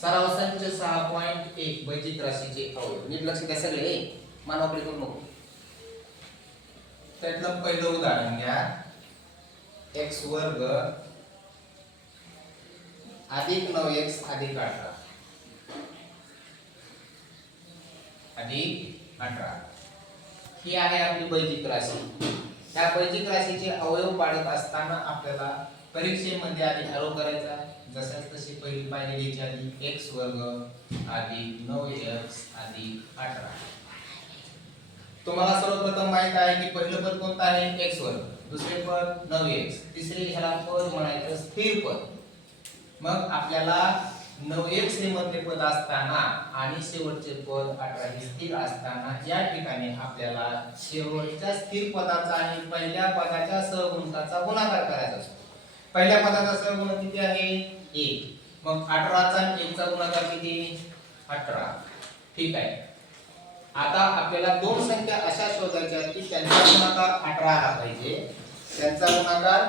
सराव संच सहा पॉईंट एक बैजिक राशीचे अवयव नीट लक्ष द्या सगळे. मानवाकडे करू नको त्यातलं पहिलं उदाहरण घ्या. एक्स वर्ग अधिक नऊ एक्स अधिक अठरा. अधिक अठरा. ही आहे आपली बैजिक राशी. त्या बैजिक राशीचे अवयव पाडत असताना आपल्याला परीक्षेमध्ये आधी हॅलो करायचा. जशाच तशी पहिली पायरी घ्यायची आधी एक्स वर्ग अधिक नऊ एक्स अधिक अठरा. तुम्हाला सर्वप्रथम माहीत आहे की पहिलं पद कोणतं आहे? एक्स वर्ग. दुसरे पद नऊ एक्स. तिसरे ह्याला पद म्हणायचं स्थिर पद. मग आपल्याला नऊ एक्स हे मधले पद असताना आणि शेवटचे पद अठरा हे स्थिर असताना या ठिकाणी आपल्याला शेवटच्या स्थिर पदाचा आणि पहिल्या पदाच्या सहगुणकाचा गुणाकार करायचा असतो. पहिल्या पदाचा सहगुणक किती आहे? एक. मग अठराचा एकचा गुणाकार किती? अठरा. ठीक आहे. आता आपल्याला दोन संख्या अशा शोधायच्या की त्यांचा गुणाकार अठरा आला पाहिजे त्यांचा गुणाकार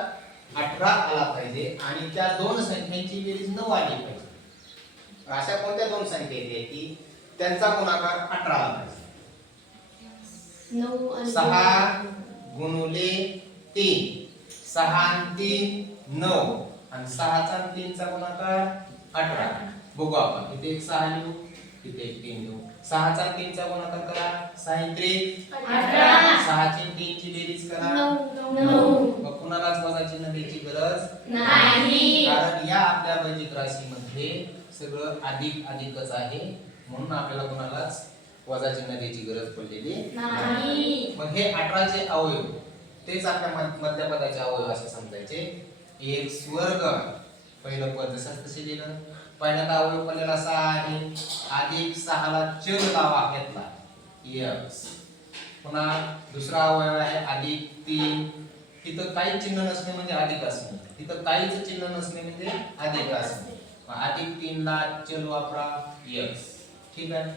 अठरा आला पाहिजे आणि त्या दोन संख्यांची बेरीज नऊ आली पाहिजे. अशा कोणत्या दोन संख्या आहेत की त्यांचा गुणाकार अठरा आला पाहिजे? सहा गुणुले तीन. सहा तीन नऊ. आणि सहाचा आणि तीनचा गुणाकार अठरा. बघू आपण. इथे एक सहा लिहू इथे एक तीन लिहू. सहाचा आणि तीनचा गुणाकार करा. सहा आणि त्रिक अठरा. सहाची आणि तीनची बेरीज करा. मग कुणालाच वजा चिन्ह द्यायची गरज नाही. कारण या आपल्या वैदिक राशीमध्ये सगळं अधिक अधिकच आहे. म्हणून आपल्याला कुणालाच वजा चिन्ह द्यायची गरज पडलेली नाही. मग हे अठराचे अवयव तेच आपल्या मध- मध्यपदाचे अवयव असे समजायचे. एक्स वर्ग पहिलं पद जसं तसे लिहिलं पहिल्यांदा अवयव पडलेला सहा आहे. अधिक सहाला चल लावा घेतला. यक्स पुन्हा दुसरा अवयव आहे. अधिक तीन. तिथं काही चिन्ह नसणे म्हणजे अधिक असणे तिथं काहीच चिन्ह नसणे म्हणजे अधिक असणे अधिक तीन ला चल वापरा. यक्स ठीक आहे?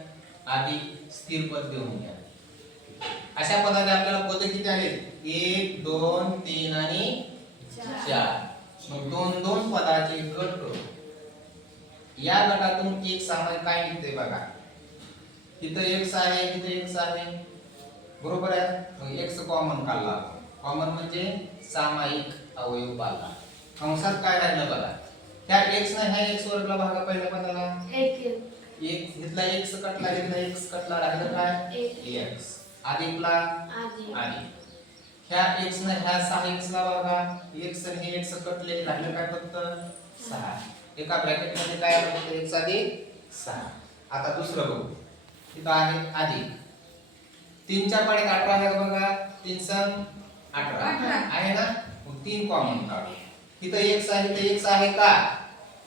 अधिक स्थिर पद घेऊन घ्या. अशा पदाने आपल्याला पद किती आहेत? एक दोन तीन आणि चार. मग दोन दोन पदाचे गट करू. या गटातून एक सामायिक काय निघते बघा. इथं एक्स आहे इथं एक्स आहे. बरोबर आहे? मग एक्स कॉमन काढला कॉमन म्हणजे सामायिक अवयव पाला कंसात काय राहिलं बघा? ह्या एक्स ने ह्या एक्स वरला भागा पहिल्या पदाला. एक एक इथला एक्स कटला इथला एक्स कटला राहिलं काय? एक. एक्स अधिकला आधी ह्या एक्स न ह्या सहा एक्स ला बघा. एक्स हे एक्स कटले राहिलं काय फक्त? सहा. एका ब्रॅकेटमध्ये काय फक्त एक्स अधिक सहा. आता दुसरं बघू. इथं आहे अधिक तीनच्या पाड्यात अठरा आहे बघा? तीन सण अठरा. आहे ना? मग तीन कॉमन काढू. इथं एक्स आहे इथं एक्स आहे का?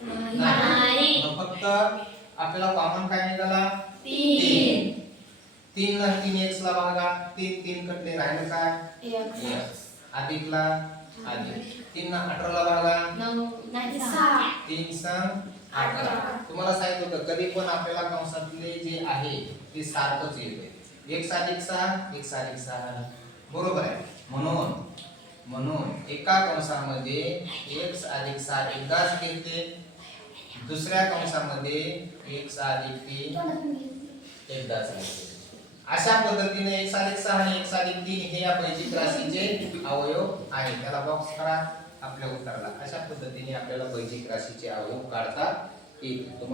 नाही. फक्त आपल्याला कॉमन काय निघाला? तीन. तीन न तीन एक्स ला बघा. तीन तीन कटले राहिलं काय? एक Yes. अधिकला अधिक. तीन अठराला नऊ नाही सहा. तीन सण अठरा. तुम्हाला सांगितलं होतं कधी पण आपल्याला कंसातले जे आहे ते सारखंच येते एक अधिक सहा एक अधिक सहा. बरोबर आहे. म्हणून म्हणून एका कंसामध्ये एक अधिक सहा एकदाच येते दुसऱ्या कंसामध्ये एक अधिक तीन एकदाच येते अशा पद्धतीने एक साधिक सहा आणि एक साधिक तीन हे या बैजिक राशीचे अवयव आहे. त्याला बॉक्स करा आपल्या उत्तराला. अशा पद्धतीने आपल्याला बैजिक राशीचे अवयव काढता येईल